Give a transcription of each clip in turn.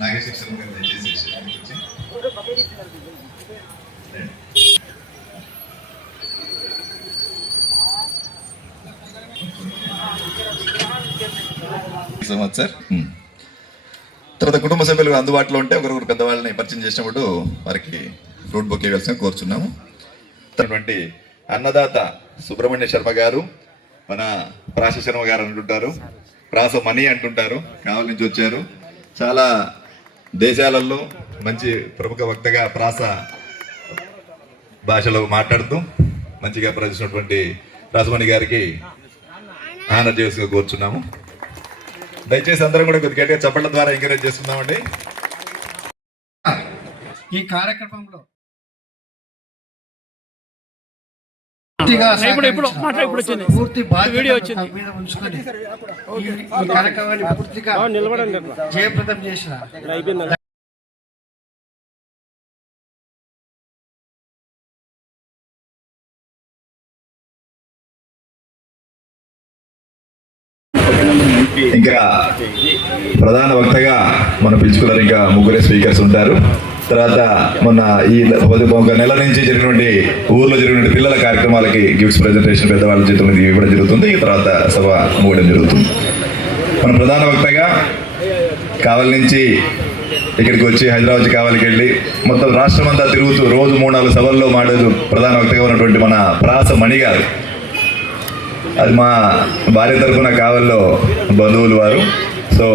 నాగేశ్వర శర్మ గారు దయచేసి స్టేషన్కి వచ్చి సో మచ్ సార్ Hmm. తర్వాత కుటుంబ సభ్యులు అందుబాటులో ఉంటే ఒకరొకరు పెద్దవాళ్ళని పరిచయం చేసినప్పుడు వారికి ఫ్రూట్ బుక్ ఇవ్వాల్సిన కోరుచున్నాము. అటువంటి అన్నదాత సుబ్రహ్మణ్య శర్మ గారు మన ప్రాస శర్మ గారు అంటుంటారు. ప్రాస మనీ అంటుంటారు కావలి నుంచి వచ్చారు. చాలా దేశాలలో మంచి ప్రముఖ వక్తగా ప్రాస భాషలో మాట్లాడుతూ మంచిగా ప్రదర్శించినటువంటి రాసమణి గారికి ఆనర్ చేసుకు కూర్చున్నాము. దయచేసి అందరం కూడా కొద్ది గట్టిగా చప్పట్ల ద్వారా ఎంకరేజ్ చేసుకుందామండి. ఈ కార్యక్రమంలో పూర్తి కార్యక్రమాన్ని పూర్తిగా జయప్రదం చేసిన. ఇంకా ప్రధాన వక్తగా మనం పిలుచుకున్నారు ఇంకా ముగ్గురే స్పీకర్స్ ఉంటారు. తర్వాత మొన్న ఈ ఒక నెల నుంచి జరిగినటువంటి ఊర్లో జరిగినటువంటి పిల్లల కార్యక్రమాలకి గిఫ్ట్స్ ప్రజెంటేషన్ పెద్దవాళ్ళ చేతుల ఇవ్వడం జరుగుతుంది. ఈ తర్వాత సభ మూడడం జరుగుతుంది. మన ప్రధాన వక్తగా కావలి నుంచి ఇక్కడికి వచ్చి హైదరాబాద్ కావాలికి వెళ్ళి మొత్తం రాష్ట్రం అంతా తిరుగుతూ రోజు మూడు నాలుగు సభల్లో మాట్లాడుతూ ప్రధాన వక్తగా ఉన్నటువంటి మన ప్రాస మణి గారు. అది మా భార్య తరఫున కావల్లో బంధువులు వారు. సో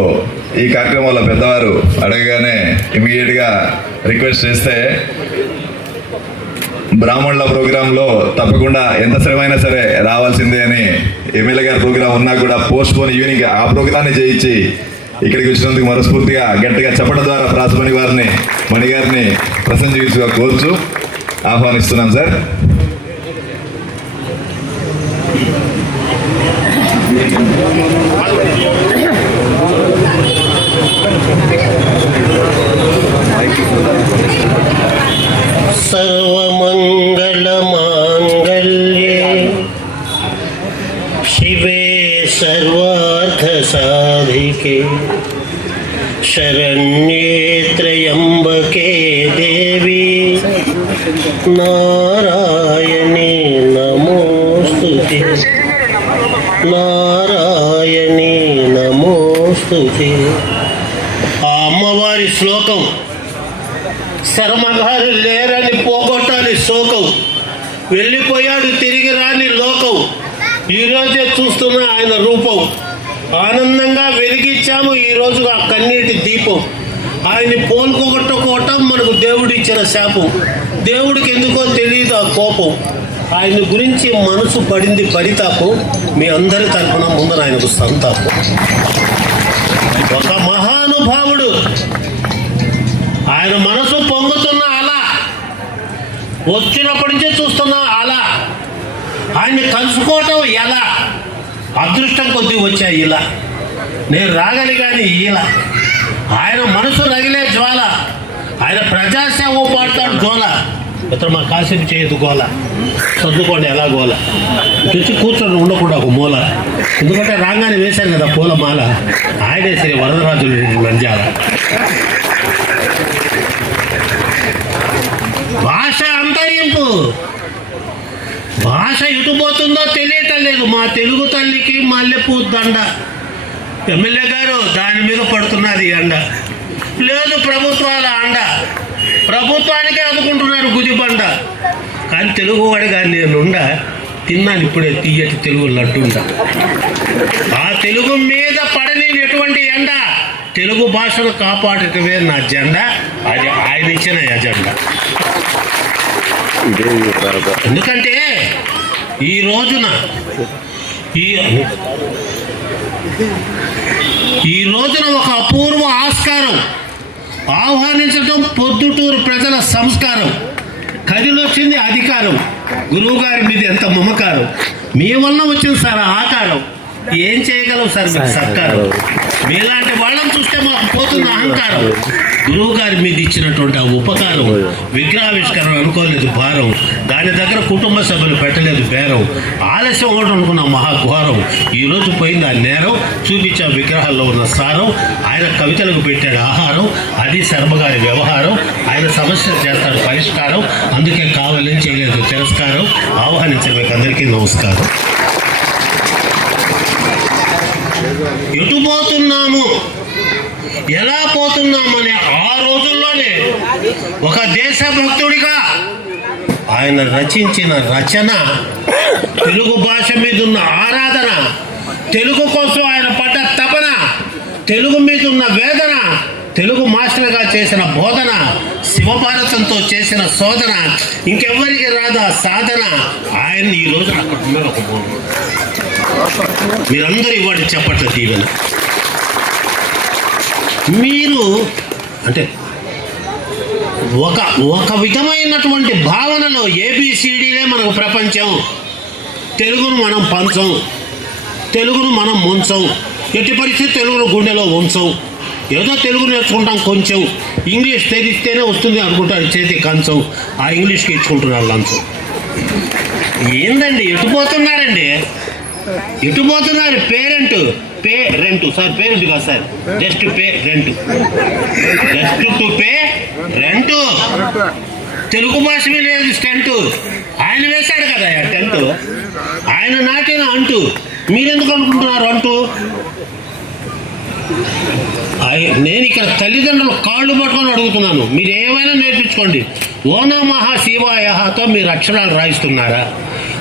ఈ కార్యక్రమంలో పెద్దవారు అడగగానే ఇమీడియట్గా రిక్వెస్ట్ చేస్తే బ్రాహ్మణుల ప్రోగ్రాంలో తప్పకుండా ఎంత శ్రమైనా సరే రావాల్సిందే అని ఎమ్మెల్యే గారి ప్రోగ్రాం ఉన్నా కూడా పోస్ట్ పోన్ ఈవినింగ్ ఆ ప్రోగ్రాన్ని చేయించి ఇక్కడికి వచ్చినందుకు మనస్ఫూర్తిగా గట్టిగా చెప్పడం ద్వారా ప్రాసమణి వారిని మణిగారిని ప్రసంజీవిగా కోర్చు ఆహ్వానిస్తున్నాం సార్. सर्वमङ्गलमाङ्गल्ये शिवे सर्वार्थसाधिके शरण्ये त्र्यम्बके देवी नारायणे नमोऽस्तु ते నారాయణి నమోస్తుతే ఆ అమ్మవారి శ్లోకం శర్మగారు లేరని ఈరోజే చూస్తున్న ఆయన రూపం. ఆనందంగా వెలిగించాము ఈరోజు ఆ కన్నీటి దీపం. ఆయన్ని పోల్కొగొట్టుకోవటం మనకు దేవుడిచ్చిన శాపం. దేవుడికి ఎందుకో తెలియదు ఆ కోపం. ఆయన గురించి మనసు పడింది పరితాపం. మీ అందరి తరఫున ముందర ఆయనకు సంతాపం. ఒక మహానుభావుడు ఆయన మనసు పొంగుతున్న అలా. వచ్చినప్పటి నుంచే చూస్తున్నా అలా. ఆయన్ని కలుసుకోవటం ఎలా? అదృష్టం కొద్దీ వచ్చాయి ఇలా. నేను రాగలిగాని ఇలా. ఆయన మనసు రగిలే జ్వాల. ఆయన ప్రజాసేవ పాడతాడు గోల ఇతను మా కాసేపు చేయదు గోల. చదువుకోండి ఎలా గోల? తెచ్చి కూర్చొని ఉండకుండా ఒక మూల. ఎందుకంటే రాగానే వేశారు కదా పూల మాల ఆయనే శ్రీ వరదరాజులు నంజాల భాష అంతరింపు. భాష ఎటు పోతుందో తెలియటం లేదు మా తెలుగు తల్లికి మల్లెపూ దండ ఎమ్మెల్యే గారు దాని మీద పడుతున్నది ఈ అండ. లేదు ప్రభుత్వాల అండ. ప్రభుత్వానికే అందుకుంటున్నారు గుదిబండ కానీ తెలుగువాడిగా నేనుండ తిన్నాను ఇప్పుడే తీయటి తెలుగు లడ్డుండ ఆ తెలుగు మీద పడని ఎటువంటి ఎండ? తెలుగు భాషను కాపాడటమే నా జెండా. అది ఆయన ఇచ్చిన ఎజెండా ఎందుకంటే ఈ రోజున ఈ ఈ రోజున ఒక అపూర్వ ఆస్కారం ఆహ్వానించడం పొద్దుటూరు ప్రజల సంస్కారం. కదిలొచ్చింది అధికారం. గురువు గారి మీద ఎంత మమకారం. మీ వల్ల వచ్చింది సార్ ఆకారం. ఏం చేయగలం సార్ మీకు సర్కారం మీలాంటి వాళ్ళని చూస్తే మాకు పోతుంది అహంకారం. గురువు గారి మీద ఇచ్చినటువంటి ఆ ఉపకారం విగ్రహావిష్కరణ అనుకోలేదు భారం. దాని దగ్గర కుటుంబ సభ్యులు పెట్టలేదు బేరం. ఆలస్యం ఒకటి అనుకున్న మహాఘోరం. ఈ రోజు పోయింది ఆ నేరం చూపించే విగ్రహాల్లో ఉన్న సారం ఆయన కవితలకు పెట్టాడు ఆహారం అది శర్మగారి వ్యవహారం ఆయన సమస్యలు చేస్తాడు పరిష్కారం అందుకే కావాలని చేయలేదు తిరస్కారం ఆహ్వానించిన మీకు అందరికీ నమస్కారం. ఎటు పోతున్నాము? ఎలా పోతున్నామనే ఆ రోజుల్లోనే ఒక దేశభక్తుడిగా ఆయన రచించిన రచన తెలుగు భాష మీద ఉన్న ఆరాధన తెలుగు కోసం ఆయన పడ్డ తపన తెలుగు మీద ఉన్న వేదన తెలుగు మాస్టర్గా చేసిన బోధన శివభారతంతో చేసిన శోధన ఇంకెవ్వరికి రాదు ఆ సాధన ఆయన్ని ఈరోజు అక్కడ ఉన్నారు ఒక బోర్డు మీరందరూ ఇవ్వండి చెప్పట్ల దీవెన. మీరు అంటే ఒక ఒక విధమైనటువంటి భావనలో ఏబిసిడీలే మనకు ప్రపంచం. తెలుగును మనం పంచం. తెలుగును మనం ముంచం. ఎట్టి పరిస్థితి తెలుగును గుండెలో ఉంచం. ఏదో తెలుగు నేర్చుకుంటాం కొంచెం. ఇంగ్లీష్ తెలిస్తేనే వస్తుంది అనుకుంటారు చేతి కంచం. ఆ ఇంగ్లీష్కి ఇచ్చుకుంటున్నారు లంచం. ఏందండి ఎటు పోతున్నారండి? ఎటు పోతున్నారు parent. Pay rent sir parent కాదు sir. Just pay rent. Just to pay rent. Telugu భాష మీద లేదు స్టెంట్. ఆయన వేశాడు కదా టెంట్. ఆయన నాటిన అంటూ? మీరెందుకు అనుకుంటున్నారు అంటూ? నేను ఇక్కడ తల్లిదండ్రులు కాళ్ళు పట్టుకొని అడుగుతున్నాను. మీరు ఏమైనా నేర్పించుకోండి. ఓనా మహా శివాయహతో మీరు అక్షరాలు రాయిస్తున్నారా?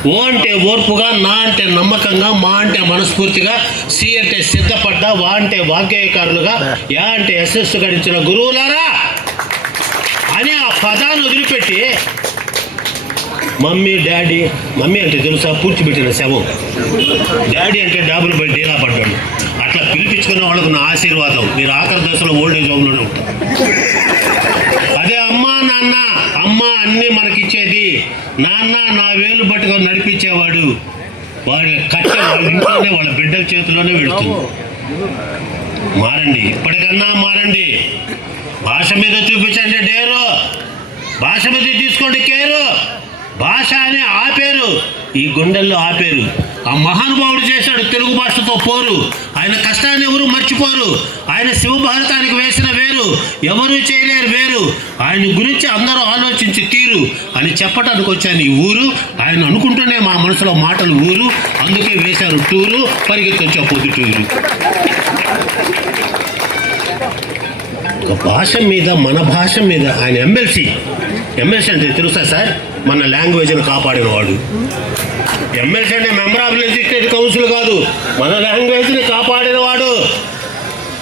ఓ అంటే ఓర్పుగా నా అంటే నమ్మకంగా మా అంటే మనస్ఫూర్తిగా సి అంటే సిద్ధపడ్డా వా అంటే వాగ్గేయకారులుగా యా అంటే ఎస్ఎస్ గడించిన గురువులారా! అని ఆ పదాన్ని వదిలిపెట్టి మమ్మీ డాడీ మమ్మీ అంటే తెలుసా? పూడ్చిపెట్టిన శవం. డాడీ అంటే డాబులు పడి డీలా పడ్డాడు. అట్లా పిలిపించుకునే వాళ్ళకు నా ఆశీర్వాదం. మీరు ఆఖరి దశలో ఓల్డ్ ఏజ్ హోమ్లోనే ఉంటారు. అదే అమ్మా నాన్న అమ్మ అన్నీ మనకిచ్చేది. నాన్న నా వేలు పట్టుకొని నడిపించేవాడు. వాడి కట్టె వాళ్ళ ఇంట్లోనే వాళ్ళ బిడ్డల చేతిలోనే వెళుతుంది. మారండి. ఇప్పటికన్నా మారండి. భాష మీద చూపించండి డేరు. భాష మీద తీసుకోండి కేరు. భాష అని ఆపేరు. ఈ గుండెల్లో ఆపేరు. ఆ మహానుభావుడు చేశాడు తెలుగు భాషతో పోరు. ఆయన కష్టాన్ని ఎవరు మర్చిపోరు. ఆయన శివభారతానికి వేసిన వేరు. ఎవరు చేయలేరు వేరు. ఆయన గురించి అందరూ ఆలోచించి తీరు అని చెప్పటానికి వచ్చాను ఈ ఊరు. ఆయన అనుకుంటూనే మా మనసులో మాటలు ఊరు. అందుకే వేశారు టూరు. పరిగెత్తొచ్చా పొద్దుటూరు ఒక భాష మీద మన భాష మీద ఆయన ఎమ్మెల్సీ ఎమ్మెల్సీ అంటే తెలుసా సార్? మన లాంగ్వేజ్ని కాపాడిన వాడు. ఎమ్మెల్సీ అంటే మెంబర్ ఆఫ్ లెజిస్లేటివ్ కౌన్సిల్ కాదు. మన లాంగ్వేజ్ని కాపాడిన వాడు.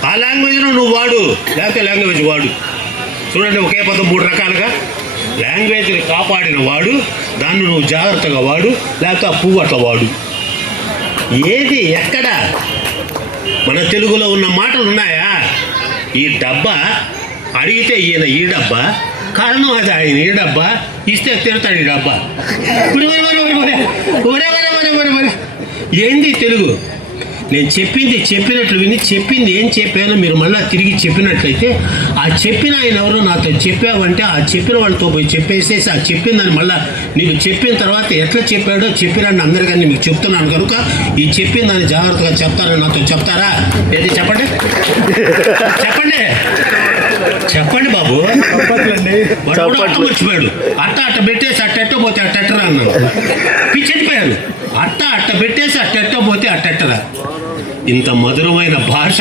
ఆ లాంగ్వేజ్ను నువ్వు వాడు. లేకపోతే లాంగ్వేజ్ వాడు. చూడండి ఒకే పదం మూడు రకాలుగా. లాంగ్వేజ్ని కాపాడిన వాడు దాన్ని నువ్వు జాగ్రత్తగా వాడు లేకపోతే ఆ పువ్వు అట్లా వాడు. ఏది ఎక్కడ? మన తెలుగులో ఉన్న మాటలు ఉన్నాయా? ఈ డబ్బా అడిగితే ఈయన ఈ డబ్బా కారణం అది ఆయన. ఈ డబ్బా? ఇస్తే తిరుతాడు ఈ డబ్బా. ఏంది తెలుగు? నేను చెప్పింది చెప్పినట్లు విని చెప్పింది ఏం చెప్పానో మీరు మళ్ళీ తిరిగి చెప్పినట్లయితే ఆ చెప్పిన ఆయన ఎవరో నాతో చెప్పావంటే ఆ చెప్పిన వాళ్ళతో పోయి చెప్పేసేసి ఆ చెప్పిందని మళ్ళీ నీకు చెప్పిన తర్వాత ఎట్లా చెప్పాడో చెప్పినని అందరికీ మీకు చెప్తున్నాను కనుక ఈ చెప్పిందని జాగ్రత్తగా చెప్తారని నాతో చెప్తారా? ఏది చెప్పండి? చెప్పండి. చెప్పండి అట్ట మర్చిపోయాడు. అట్ట అట్ట పెట్టేసి అట్టెట్ట పోతే అట్టెట్టరా అన్నాను పిచ్చెట్టిపోయాడు అట్ట అట్ట పెట్టేసి అట్టెట్ట పోతే అట్టెట్టరా ఇంత మధురమైన భాష?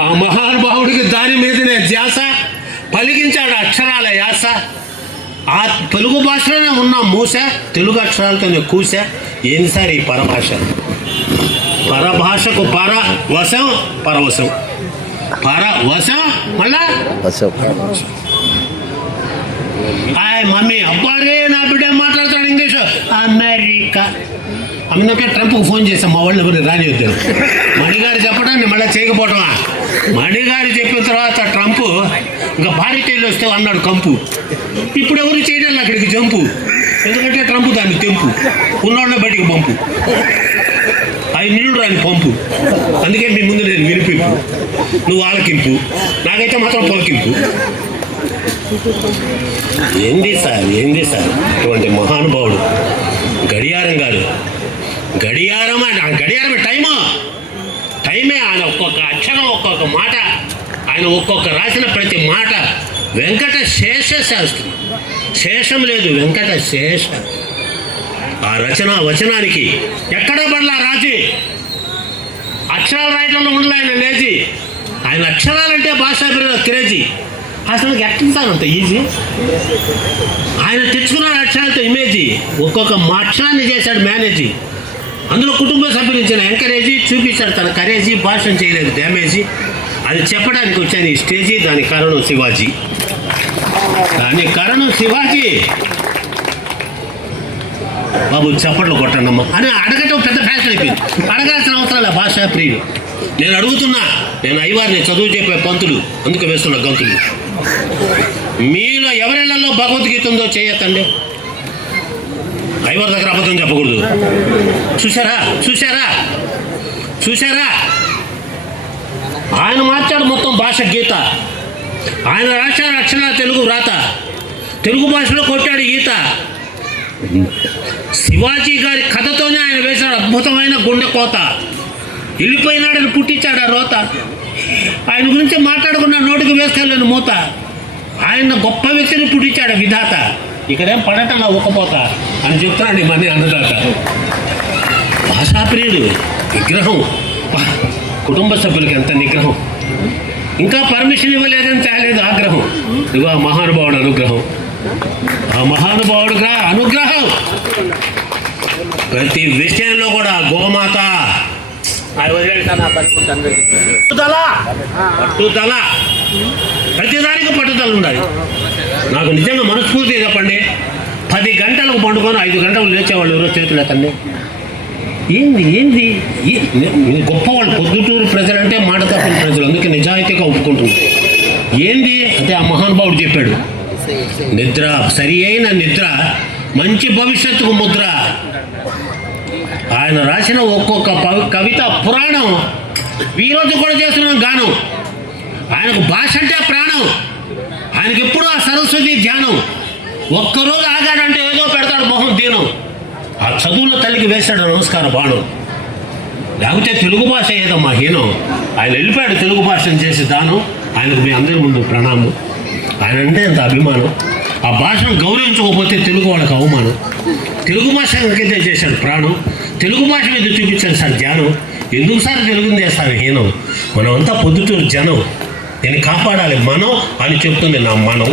ఆ మహానుభావుడికి దాని మీదనే ధ్యాస? పలికించాడు అక్షరాల యాస? ఆ తెలుగు భాషలోనే ఉన్న మూస తెలుగు అక్షరాలతోనే కూస? ఏంది సార్ ఈ పరభాష? పరభాషకు పర వశం పరవశం. పర వశం మమ్మీ అబ్బారే నా బిడ్డ మాట్లాడతాడు ఇంగ్లీష్. అమెరికా. అందుకే ట్రంప్ ఫోన్ చేశాం మా వాళ్ళు ఎవరు రానివద్దు మణిగారు చెప్పడాన్ని మళ్ళీ చేయకపోవటమా? మణిగారు చెప్పిన తర్వాత ట్రంప్ ఇంకా భారతీయులు వస్తే అన్నాడు కంపు. ఇప్పుడు ఎవరు చేయడం అక్కడికి జంపు? ఎందుకంటే ట్రంప్ దాన్ని తెంపు. ఉన్నోళ్ళ బయటికి పంపు. ఆయన నీళ్ళు ఆయన పంపు. అందుకే మీ ముందు నేను వినిపింపు. నువ్వు ఆలకింపు. నాకైతే మాత్రం పలకింపు ఏంది సార్? ఏంది సార్? ఇటువంటి మహానుభావుడు. గడియారం గారు గడియారం గడియారమే టైమా. టైమే ఆయన ఒక్కొక్క అక్షరం ఒక్కొక్క మాట. ఆయన ఒక్కొక్క రాసిన ప్రతి మాట. వెంకట శేష శాస్త్రం. శేషం లేదు వెంకట శేష. ఆ రచన వచనానికి ఎక్కడ పడలా రాజీ? అక్షరాలు రాయటంలో ఉండలే ఆయన లేచి ఆయన అక్షరాలంటే భాషా క్రేజీ అసలు ఎట్లా అంత ఈజీ? ఆయన తెచ్చుకున్న అక్షరాలతో ఇమేజీ. ఒక్కొక్క మక్షరాన్ని అక్షరాన్ని చేశాడు మేనేజీ. అందులో కుటుంబ సభ్యులు ఎంకరేజీ చూపించాడు తన కరేజీ భాషను చేయలేదు డ్యామేజీ. అది చెప్పడానికి వచ్చాను ఈ స్టేజీ దాని కారణం శివాజీ. దాని కారణం శివాజీ. బాబు చప్పట్లు కొట్టండమ్మా. అని అడగటం పెద్ద ఫ్యాషన్ అయిపోయింది. అడగాల్సిన అవసరం లే భాషా ప్రియులు నేను అడుగుతున్నా నేను అయ్యవారిని చదువు చెప్పే పంతులు అందుకు వేస్తున్న గంతులు. మీలో ఎవరెళ్ళలో భగవద్గీత ఉందో చేయొద్దండి అయ్యవారి దగ్గర అబద్ధం చెప్పకూడదు. చూసారా చూసారా చూసారా ఆయన మార్చాడు మొత్తం భాష గీత. ఆయన రాశారు అక్షరాల తెలుగు రాత తెలుగు భాషలో కొట్టాడు గీత. శివాజీ గారి కథతోనే ఆయన వేసిన అద్భుతమైన గుండె కోత. వెళ్ళిపోయినాడని పుట్టించాడు ఆ రోత. ఆయన గురించి మాట్లాడుకున్న నోటికి వేసుకెళ్ళని మూత. ఆయన గొప్ప వ్యక్తిని పుట్టించాడు విధాత. ఇక్కడేం పడటంలా ఒక్కపోత అని చెప్తున్నాడు మన అన్నదాత. భాషాప్రియుడు విగ్రహం. కుటుంబ సభ్యులకి ఎంత నిగ్రహం. ఇంకా పర్మిషన్ ఇవ్వలేదని తేలేదు ఆగ్రహం. ఇవా మహానుభావుడు అనుగ్రహం. ఆ మహానుభావుడు అనుగ్రహం. ప్రతి విషయంలో కూడా గోమాత అది. పట్టుదల. పట్టుదల. ప్రతిదానికి పట్టుదల ఉండాలి. నాకు నిజంగా మనస్ఫూర్తి చెప్పండి పది గంటలకు పండుకొని ఐదు గంటలు లేచేవాళ్ళు ఎవరో చేతులు ఎత్తండి. ఏంది ఏంది? గొప్పవాళ్ళు. పొద్దుటూరు ప్రజలంటే మాట తప్పిన ప్రజలు. అందుకే నిజాయితీగా ఒప్పుకుంటున్నారు ఏంది? అంటే ఆ మహానుభావుడు చెప్పాడు. నిద్ర సరి అయిన నిద్ర మంచి భవిష్యత్తుకు ముద్ర. ఆయన రాసిన ఒక్కొక్క కవిత పురాణం ఈరోజు కూడా చేస్తున్నాం గానం. ఆయనకు భాష అంటే ప్రాణం. ఆయనకి ఎప్పుడు ఆ సరస్వతి ధ్యానం? ఒక్కరోజు ఆగాడంటే ఏదో పెడతాడు మొహం దీనం. ఆ చదువుల తల్లికి వేశాడు నమస్కార బాణం. లేకపోతే తెలుగు భాష ఏదమ్మా హీనం? ఆయన వెళ్ళిపోయాడు తెలుగు భాషను చేసి దానం. ఆయనకు మీ అందరి ముందు ప్రణామం. ఆయన అంటే ఎంత అభిమానం. ఆ భాషను గౌరవించకపోతే తెలుగు వాళ్ళకి అవమానం. తెలుగు భాష కింద చేశాడు ప్రాణం తెలుగు భాష మీద చూపించాడు సార్ ధ్యానం ఎందుకు సార్ తెలుగుని సార్ హీనం? మనమంతా పొద్దుటూరు జనం. దీన్ని కాపాడాలి మనం అని చెప్తుంది నా మనం.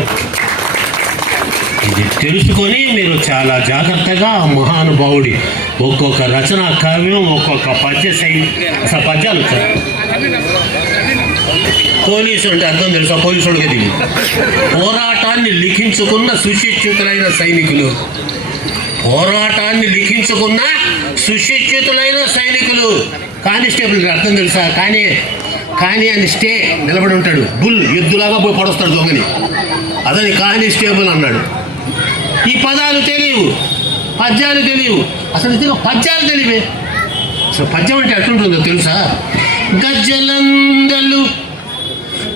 ఇది తెలుసుకొని మీరు చాలా జాగ్రత్తగా ఆ మహానుభావుడి ఒక్కొక్క రచన కావ్యం ఒక్కొక్క పద్య శైలి అసలు పద్యాలు వచ్చాయి పోలీసు అంటే అర్థం తెలుసా? పోలీసుడు ఇది పోరాటాన్ని లిఖించుకున్న సుశిక్షితులైన సైనికులు. పోరాటాన్ని లిఖించుకున్న సుశిక్షితులైన సైనికులు. కానిస్టేబుల్ అర్థం తెలుసా? కానీ కానీ అని స్టే నిలబడి ఉంటాడు. బుల్ ఎద్దులాగా పోయి పడొస్తాడు దొంగని. అదని కానిస్టేబుల్ అన్నాడు. ఈ పదాలు తెలియవు. పద్యాలు తెలియవు. అసలు నిజంగా పద్యాలు తెలివే అసలు పద్యం అంటే ఎట్లుంటుందో తెలుసా? గజ్జలందలు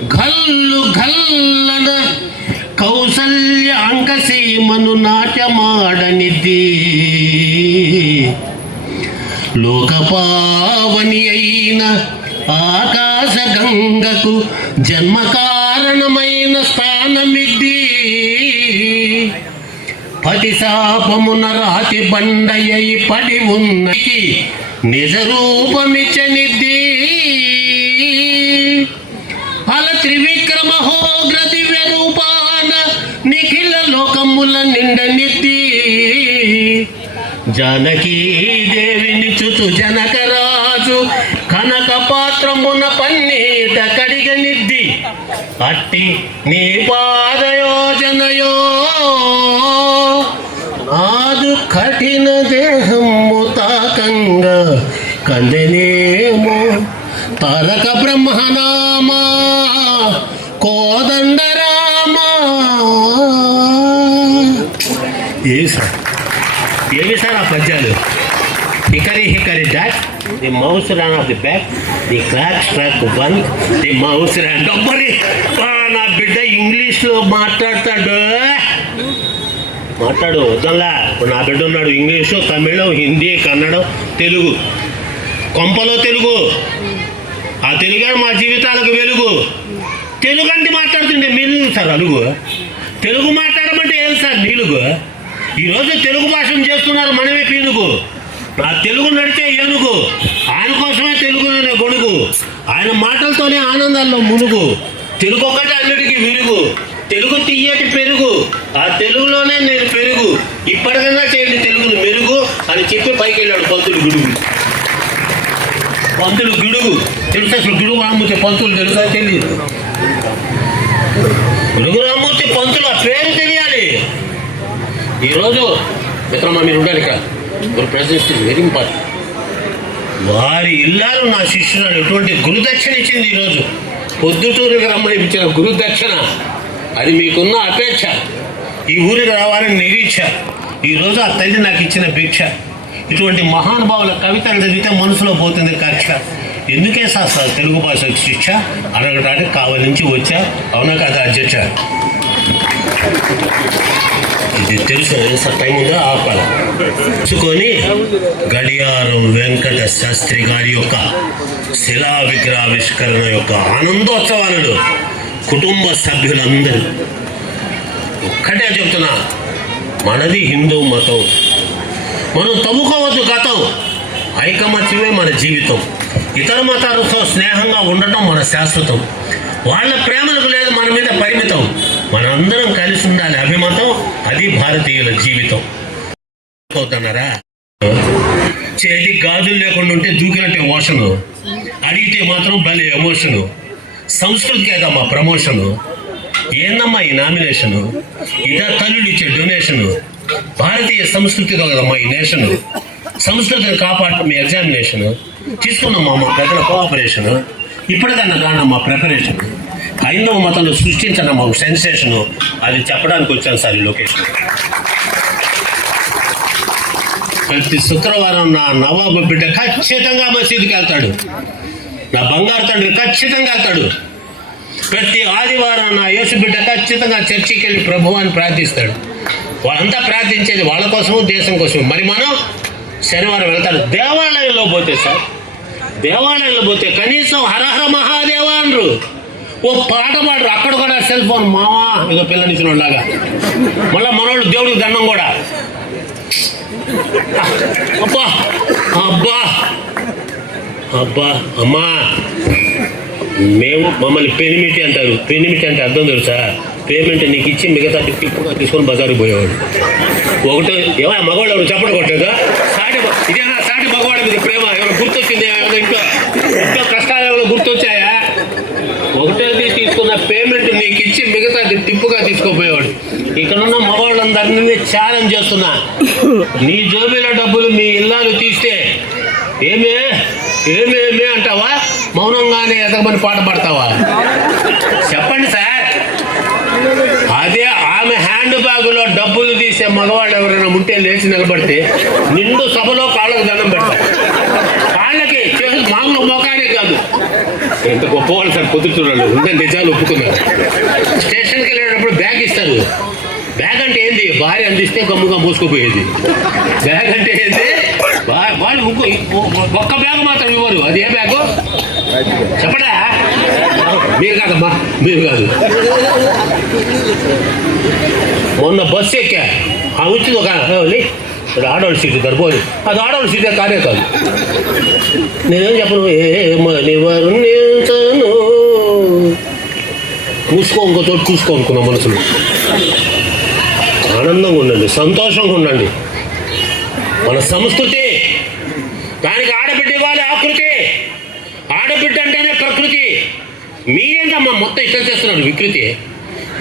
గల్లు గల్లన కౌసల్య అంకసీమను నాట్యమాడనిది. లోకపావని అయిన ఆకాశ గంగకు జన్మ కారణమైన స్థానమిది పతి శాపమున రాతి బండయ్యి పడి ఉన్నకి నిజ రూపమిచ్చనిద్ది త్రివిక్రమహోగ్ర దివ్య రూపాన నిఖిల లోకముల నిండనిద్ది జానకీ దేవిని చుచు జనకరాజు కనక పాత్రమున పన్నీట కడిగనిద్ది అట్టి నీ పాదయోజనయో నాదు కఠిన దేహము తాకంగా కందనేమో. తారక బ్రహ్మనా The the mouse ran off the back the struck one, the the mouse off. మరి నా బిడ్డ ఇంగ్లీష్లో మాట్లాడతాడు. మాట్లాడు వద్దల్లా ఇప్పుడు నా బిడ్డ ఉన్నాడు ఇంగ్లీషు తమిళం హిందీ కన్నడం తెలుగు. కొంపలో తెలుగు. ఆ తెలుగే మా జీవితాలకు వెలుగు. తెలుగు అంటే మాట్లాడుతుంటే మీరు సార్ అలుగు? తెలుగు మాట్లాడమంటే ఏం సార్ నీలుగు? ఈరోజు తెలుగు భాషను చేస్తున్నారు మనమే పీనుగు నా తెలుగు నడిచే ఏనుగు. ఆయన కోసమే తెలుగు అనే గొడుగు. ఆయన మాటలతోనే ఆనందాల్లో మునుగు. తెలుగు ఒక్కటే అన్నిటికీ విరుగు. తెలుగు తీయటి పెరుగు. ఆ తెలుగులోనే నేను పెరుగు. ఇప్పటికైనా చేయండి తెలుగును మెరుగు అని చెప్పి పైకి వెళ్ళాడు పంతులు గుడుగు. పంతులు గిడుగు. తెలుసు అసలు గిడుగు రామూర్తి పంతులు తెలుసా తెలియదు. గిడుగు రామూర్తి పంతులు ఆ పేరు తెలియాలి. ఈరోజు మిత్రమా మీరు ఉండాలి ఇక్కడ మీరు ప్రెసిడెన్స్ వెరీ ఇంపార్టెంట్. వారి ఇల్లాలు నా శిష్యురాలు. ఎటువంటి గురుదక్షిణ ఇచ్చింది ఈరోజు? పొద్దుటూరుకి రమ్మని ఇచ్చిన గురుదక్షిణ. అది మీకున్న అపేక్ష. ఈ ఊరికి రావాలని నిరీక్ష. ఈరోజు ఆ తల్లి నాకు ఇచ్చిన భిక్ష. ఇటువంటి మహానుభావుల కవితలు చదివితే మనసులో పోతుంది కక్ష. ఎందుకే శాస్త్ర తెలుగు భాష శిక్ష? అడగడానికి కావాలి నుంచి వచ్చా? అవునా కదా అధ్యక్ష? ఇది తెలుసు ఎంత టైం ఉందో ఆపాలి తెలుసుకొని గడియారం వెంకట శాస్త్రి గారి యొక్క శిలా విగ్రహావిష్కరణ యొక్క ఆనందోత్సవాలలో కుటుంబ సభ్యులందరూ ఒక్కటే చెప్తున్నా మనది హిందూ మతం మనం తవ్వుకోవద్దు గతం ఐకమత్యమే మన జీవితం ఇతర మతాలతో స్నేహంగా ఉండటం మన శాశ్వతం వాళ్ళ ప్రేమలకు లేదు మన మీద పరిమితం మనందరం కలిసి ఉండాలి. అభిమతం అది భారతీయుల జీవితం. పోతున్నారా? చేతి గాజులు లేకుండా ఉంటే దూకినట్టే ఓషను అడిగితే మాత్రం భలే ఎమోషను సంస్కృతి కాదమ్మా ప్రమోషను ఏందమ్మా ఈ నామినేషను ఇదా తల్లులు ఇచ్చే డొనేషను భారతీయ సంస్కృతి కదమ్మా ఈ నేషను సంస్కృతిని కాపాడటం మీ ఎగ్జామినేషన్ తీసుకున్నామా మా పెద్దల కోఆపరేషన్ ఇప్పటికన్నా కానమ్మా ప్రిపరేషన్ హైందవ మతంలో సృష్టించడం మా సెన్సేషన్ అది చెప్పడానికి వచ్చాను సార్ ఈ లొకేషన్ ప్రతి శుక్రవారం నా నవాబు బిడ్డ ఖచ్చితంగా మసీదుకి వెళ్తాడు. నా బంగారు తండ్రి ఖచ్చితంగా వెళ్తాడు. ప్రతి ఆదివారం నా యేసు బిడ్డ ఖచ్చితంగా చర్చికి వెళ్ళి ప్రభు అని ప్రార్థిస్తాడు. వాళ్ళంతా ప్రార్థించేది వాళ్ళ కోసము దేశం కోసం మరి మనం శనివారం వెళ్తాడు దేవాలయంలో పోతే సార్ దేవాలయంలో పోతే కనీసం హరహర మహాదేవ అనరు ఓ పాట పాడరు అక్కడ కూడా సెల్ ఫోన్ మావా ఇదో పిల్లనిచ్చిన లాగా మళ్ళీ మనోళ్ళు దేవుడికి దండం కూడా. అబ్బా అబ్బా అబ్బా అమ్మా. మేము మమ్మల్ని పెనిమిటి అంటారు. పెనిమిటి అంటే అర్థం తెలుసా? పేమెంట్ నీకు ఇచ్చి మిగతా టిప్పుగా తీసుకొని బజారుకు పోయేవాడు ఒకటి ఏమో మగవాడు ఎవరు చెప్పడం కొట్టేదా? సాటి ఇదేనా సాటి మగవాడి మీద ప్రేమ? ఎవరు గుర్తొచ్చింది? ఏమైనా ఇంట్లో ఇంట్లో ఉన్న పేమెంట్ నీకు ఇచ్చి మిగతా టిప్పుగా తీసుకోపోయేవాడు. ఇక్కడున్న మగవాళ్ళందరినీ ఛాలెంజ్ చేస్తున్నా. నీ జోబీల డబ్బులు మీ ఇల్లాలు తీస్తే ఏమే? ఏమేమే అంటావా? మౌనంగానే ఎదగమని పాట పాడతావా? చెప్పండి సార్. అదే ఆమె హ్యాండ్ బ్యాగులో డబ్బులు తీసే మగవాళ్ళు ఎవరైనా ఉంటే లేచి నిలబడితే నిండు సభలో కాళ్ళకు దండం పెడతారు కాళ్ళకి చేసి మామూలు మోకాడే కాదు ఎంత గొప్పవాళ్ళు సార్ కుదురుతున్నాడు ఉండే నిజాలు ఒప్పుకున్నారు. స్టేషన్కి వెళ్ళేటప్పుడు బ్యాగ్ ఇస్తారు. బ్యాగ్ అంటే ఏంది? భార్య అందిస్తే గమ్ముగా మూసుకుపోయేది. బ్యాగ్ అంటే ఏంది? వాళ్ళు ఒక్క బ్యాగ్ మాత్రం ఇవ్వరు. అది ఏ బ్యాగు? చెప్పడా మీరు కాదమ్మా మీరు కాదు. మొన్న బస్సు ఎక్కా. ఆ వచ్చింది ఒక ఓలే, ఇది ఆడవాళ్ళ సీటు సరిపోదు. అది ఆడవాళ్ళ సీటే కానే కాదు. నేనేం చెప్పను? ఏమని వర్ణించను చూసుకో ఇంకో చోటు చూసుకో అనుకున్నా మనసులో. ఆనందంగా ఉండండి సంతోషంగా ఉండండి. మన సంస్కృతి దానికి ఆడబిడ్డ ఇవ్వాలి ఆకృతి ఆడబిడ్డ అంటేనే ప్రకృతి. మీరేంటమ్మా మొత్తం ఇష్టం చేస్తున్నారు వికృతి?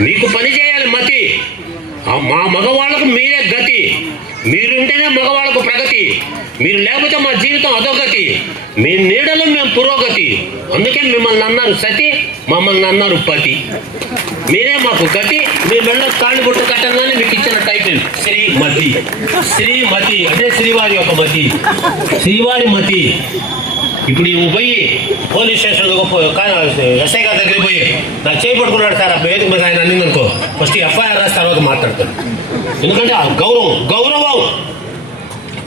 మీకు పని చేయాలి మతి. మా మగవాళ్ళకు మీరే గతి. మీరుంటేనే మగవాళ్ళకు ప్రగతి మీరు లేకపోతే మా జీవితం అధోగతి మీ నీడలో మేము పురోగతి. అందుకే మిమ్మల్ని అన్నారు సతి మమ్మల్ని అన్నారు పతి. మీరే మాకు గతి మీ మెళ్ళ కాళ్ళు గుట్టు కట్టగానే మీకు ఇచ్చిన టైటిల్ శ్రీమతి. శ్రీమతి అంటే శ్రీవారి యొక్క మతి. శ్రీవారి మతి. ఇప్పుడు నువ్వు పోయి పోలీస్ స్టేషన్ ఎస్ఐ గారి దగ్గర పోయి నాకు చేయి సార్ ఆ పేరు మీద ఆయన అన్నింది అనుకో ఫస్ట్ ఎఫ్ఐఆర్ రాసి తర్వాత మాట్లాడతాను. ఎందుకంటే ఆ గౌరవం గౌరవం.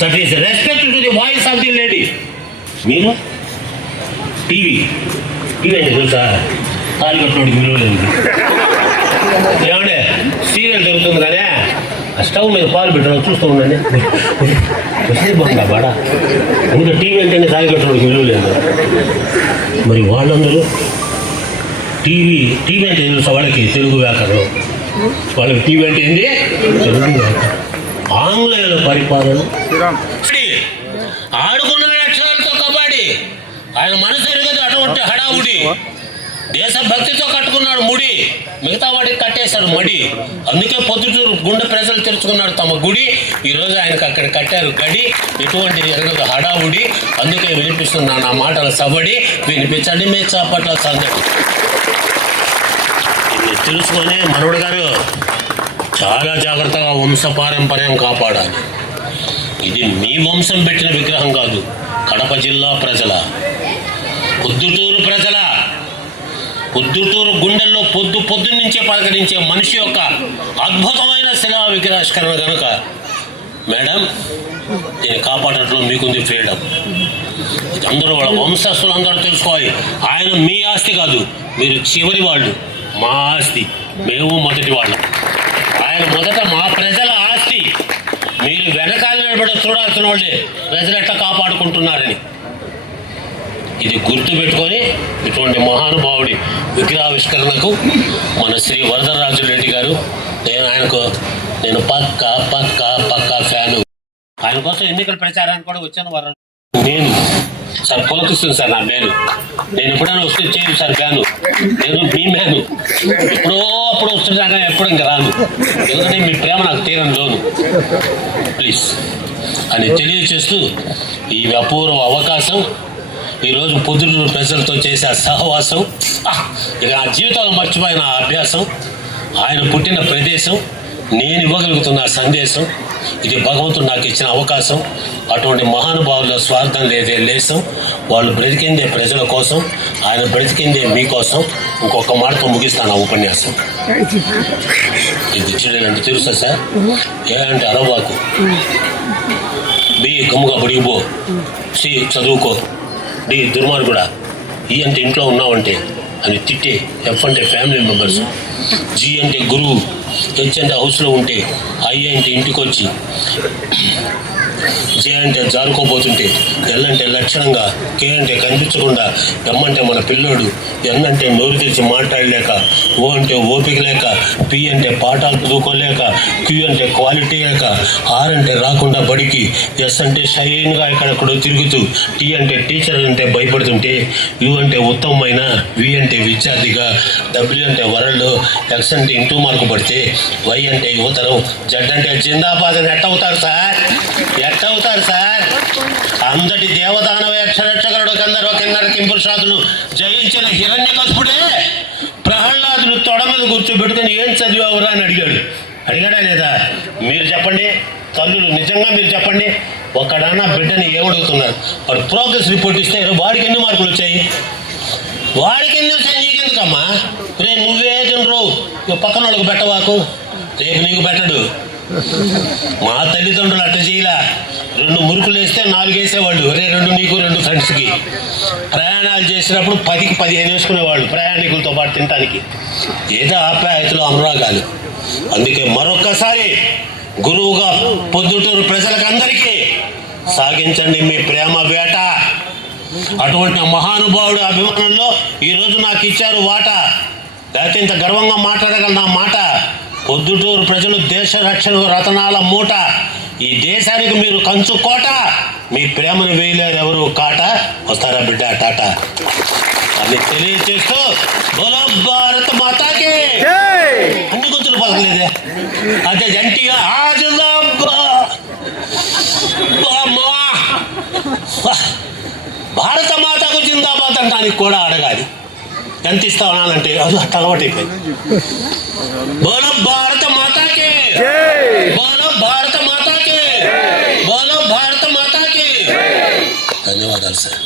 That is respect to the voice of the lady మీరు? టీవీ. టీవీ అంటే తెలుసా? తాళి కట్టినోడికి విలువ లేదు. ఏమంటే సీరియల్ జరుగుతుంది కానీ ఆ స్టవ్ మీద పాలు పెట్టడం చూస్తూ ఉండండి. వస్తే బాగుందా బాడా? అందుకే టీవీ అంటేనే తాళి కట్టినోడికి విలువ లేదు. మరి వాళ్ళందరూ టీవీ టీవీ అంటే తెలుసా వాళ్ళకి తెలుగు వ్యాకరణం? వాళ్ళకి టీవీ అంటే ఏంటి తెలుగు వ్యాకరణం. ఆంగ్లేయుల పరిపాలన. కబడ్డీ. ఆడుకున్నాడు అక్షరాలతో కబడ్డీ. ఆయన మనసు ఎరగదు అటువంటి హడావుడి. దేశభక్తితో కట్టుకున్నాడు ముడి. మిగతా వాడికి కట్టేశాడు మడి. అందుకే పొద్దుటూరు గుండె ప్రజలు తెరుచుకున్నాడు తమ గుడి. ఈరోజు ఆయనకు అక్కడ కట్టారు గడి. ఎటువంటి జరగదు హడావుడి. అందుకే వినిపిస్తున్నా నా మాటలు సబడి వినిపించండి మీ చేపట్ల సందడి. తెలుసుకొని మనవడు గారు చాలా జాగ్రత్తగా వంశ పారంపర్యం కాపాడాలి. ఇది మీ వంశం పెట్టిన విగ్రహం కాదు కడప జిల్లా ప్రజల. పొద్దుటూరు ప్రజల. పొద్దుటూరు గుండెల్లో పొద్దు పొద్దు పలకరించే మనిషి యొక్క అద్భుతమైన శిలా వికరాష్కరణ కనుక మేడం దీన్ని కాపాడటంలో మీకుంది ఫ్రీడమ్. అందరూ వాళ్ళ వంశస్థులు అందరూ తెలుసుకోవాలి. ఆయన మీ ఆస్తి కాదు మీరు చివరి వాళ్ళు. మా ఆస్తి మేము మొదటి వాళ్ళం. ఆయన మొదట మా ప్రజల ఆస్తి. మీరు వెనకాల నిలబడి చూడాల్సిన వాళ్ళే. ప్రజలు ఎట్లా కాపాడుకుంటున్నారని. ఇది గుర్తు పెట్టుకొని ఇటువంటి మహానుభావుడి విగ్రహావిష్కరణకు మన శ్రీ వరదరాజు రెడ్డి గారు నేను ఆయనకు నేను పక్క పక్క పక్క ఫ్యాను. ఆయన కోసం ఎన్నికల ప్రచారానికి కూడా వచ్చాను వారు నేను. సార్ పులకిస్తుంది సార్ నా మేలు నేను ఎప్పుడైనా వస్తే చేయను సార్ ఫ్యాను. నేను మీ మేను ఎప్పుడో అప్పుడు వస్తున్నా కానీ ఎప్పుడు ఇంకా రాను. ఎందుకంటే మీ ప్రేమ నాకు తీరని లోను. ప్లీజ్. అని తెలియచేస్తూ ఈ అపూర్వ అవకాశం ఈరోజు పొద్దున ప్రజలతో చేసే ఆ సహవాసం ఆ, ఇక నా జీవితంలో మర్చిపోయిన ఆ అభ్యాసం ఆయన పుట్టిన ప్రదేశం నేను ఇవ్వగలుగుతున్న సందేశం ఇది భగవంతుడు నాకు ఇచ్చిన అవకాశం అటువంటి మహానుభావుల స్వార్థం లేదే లేసం వాళ్ళు బ్రతికిందే ప్రజల కోసం ఆయన బ్రతికిందే మీకోసం ఇంకొక మాటతో ముగిస్తాను ఆ ఉపన్యాసం. ఇది అంటే తెలుసా సార్? ఏ అంటే అరవాకు. బి గమ్ముగా బడిగిపో సి చదువుకో. డి దుర్మార్గుడా ఈ అంటే ఇంట్లో ఉన్నావంటే అని తిట్టే ఎఫ్ అంటే ఫ్యామిలీ మెంబర్స్. జి అంటే గురువు హెచ్ అంటే హౌస్లో ఉంటే ఐ అంటే ఇంటికి వచ్చి జే అంటే జారుకోబోతుంటే ఎల్ అంటే లక్షణంగా కే అంటే కనిపించకుండా ఎమ్మంటే మన పిల్లోడు ఎన్ అంటే నోరు తెరిచి మాట్లాడలేక ఓ అంటే ఓపిక లేక పి అంటే పాఠాలు చదువుకోలేక క్యూ అంటే క్వాలిటీ లేక ఆర్ అంటే రాకుండా బడికి ఎస్ అంటే షైన్గా ఎక్కడెక్కడో తిరుగుతూ టీ అంటే టీచర్ అంటే భయపడుతుంటే యు అంటే ఉత్తమమైన వి అంటే విద్యార్థిగా డబ్ల్యూ అంటే వరల్డ్ ఎక్స్ అంటే ఇంటూ మార్కు పడితే వై అంటే యువతరం జడ్ అంటే జిందాబాద్ అని ఎట్ట అవుతారు సార్ ఎట్ట అవుతారు సార్. అందటి దేవదానవ యక్షరక్షకుడు కందరు కిన్నర కింపురుషాదులు జయించిన హిరణ్య కసుపుడే ప్రహ్లాదుడు తొడ మీద కూర్చోబెట్టుకుని ఏం చదివావురా అని అడిగాడు. అడిగాడా లేదా? మీరు చెప్పండి. తల్లులు నిజంగా మీరు చెప్పండి. ఒక్కడన్నా బిడ్డని ఏమడుగుతున్నారు? వాడు ప్రోగ్రెస్ రిపోర్ట్ ఇస్తే వాడికి ఎన్ని మార్కులు వచ్చాయి? వాడికి ఎన్ని వచ్చాయి? నీకెందుకమ్మా? రే నువ్వే తినరు ఇక పక్కన వాళ్ళకి పెట్టవాకు. రేపు నీకు పెట్టడు. మా తల్లిదండ్రులు అట్ట చేయలే. రెండు మురుకులు వేస్తే నాలుగు వేసేవాళ్ళు. ఒరే రెండు నీకు రెండు ఫ్రెండ్స్కి. ప్రయాణాలు చేసినప్పుడు పదికి పదిహేను వేసుకునేవాళ్ళు ప్రయాణికులతో పాటు తినటానికి. ఏదో ఆప్యాయతలు అనురాగాలు. అందుకే మరొక్కసారి గురువుగా పొద్దుటూరు ప్రజలకందరికీ సాగించండి మీ ప్రేమ వేట. అటువంటి మహానుభావుడు అభిమానంలో ఈరోజు నాకు ఇచ్చారు వాట. లేకపోతే ఇంత గర్వంగా మాట్లాడగల నా మాట? పొద్దుటూరు ప్రజలు దేశ రక్షణకు రతనాల మూట. ఈ దేశానికి మీరు కంచు కోట. మీ ప్రేమను వేయలేరు ఎవరు కాట? వస్తారా బిడ్డ టాటా? అని తెలియచేస్తూ బోలో భారత మాతాకి. అన్ని గుర్తులు పలకలేదే. అదే జంటిగా భారత మాతకు జిందాబాద్ అంటానికి కూడా అడగాలి. ఎంత ఇస్తావు అనాలంటే అది అట్ట అలవాటు అయిపోయింది. బోలో భారత మాతాకి! బోలో భారత మాతాకి! బోలో భారత మాతాకి! ధన్యవాదాలు సార్.